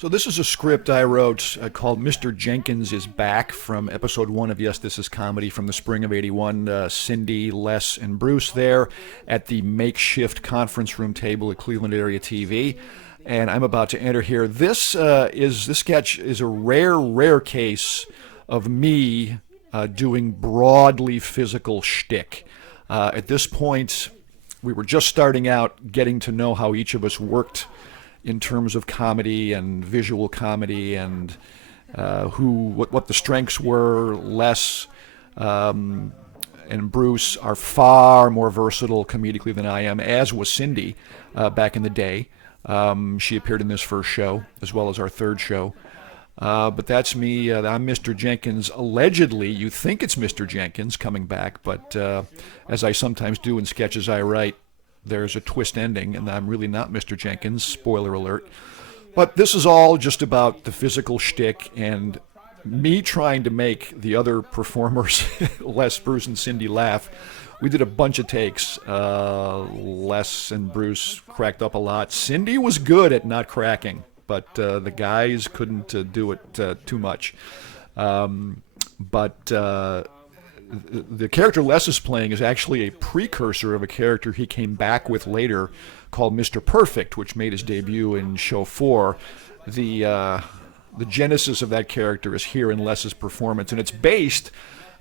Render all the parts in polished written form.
So this is a script I wrote called Mr. Jenkins is Back from episode 1 of Yes, This Is Comedy from the spring of 81. Cindy, Les, and Bruce there at the makeshift conference room table at Cleveland Area TV. And I'm about to enter here. This sketch is a rare case of me doing broadly physical shtick. At this point, we were just starting out getting to know how each of us worked in terms of comedy and visual comedy and what the strengths were. Les and Bruce are far more versatile comedically than I am, as was Cindy back in the day. She appeared in this first show as well as our third show. But that's me. I'm Mr. Jenkins. Allegedly, you think it's Mr. Jenkins coming back, but as I sometimes do in sketches I write, there's a twist ending, and I'm really not Mr. Jenkins. Spoiler alert. But this is all just about the physical shtick and me trying to make the other performers, Les, Bruce, and Cindy, laugh. We did a bunch of takes. Les and Bruce cracked up a lot. Cindy was good at not cracking, but the guys couldn't do it too much. The character Les is playing is actually a precursor of a character he came back with later called Mr. Perfect, which made his debut in show 4. The genesis of that character is here in Les's performance, and it's based,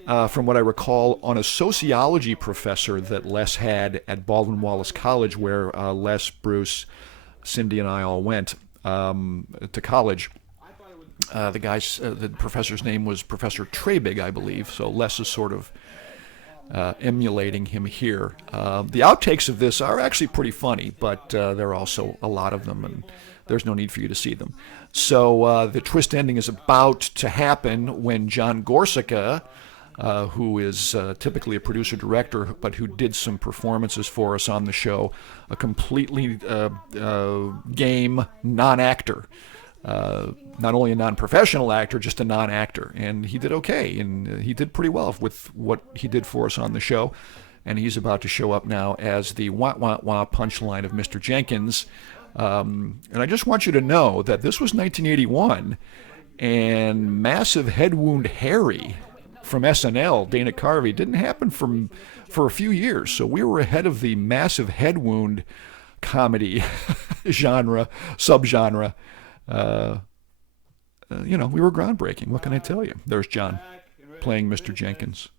from what I recall, on a sociology professor that Les had at Baldwin Wallace College, where Les, Bruce, Cindy, and I all went to college. The professor's name was Professor Trebig, I believe, so Les is sort of emulating him here. The outtakes of this are actually pretty funny, but there are also a lot of them, and there's no need for you to see them. So the twist ending is about to happen when Jon Gorczyca, who is typically a producer-director, but who did some performances for us on the show, a completely game non-actor. Not only a non-professional actor, just a non-actor. And he did okay, and he did pretty well with what he did for us on the show. And he's about to show up now as the wah-wah-wah punchline of Mr. Jenkins. And I just want you to know that this was 1981, and Massive Head Wound Harry from SNL, Dana Carvey, didn't happen for a few years. So we were ahead of the massive head wound comedy subgenre. We were groundbreaking. What can I tell you? There's John playing Mr. Jenkins.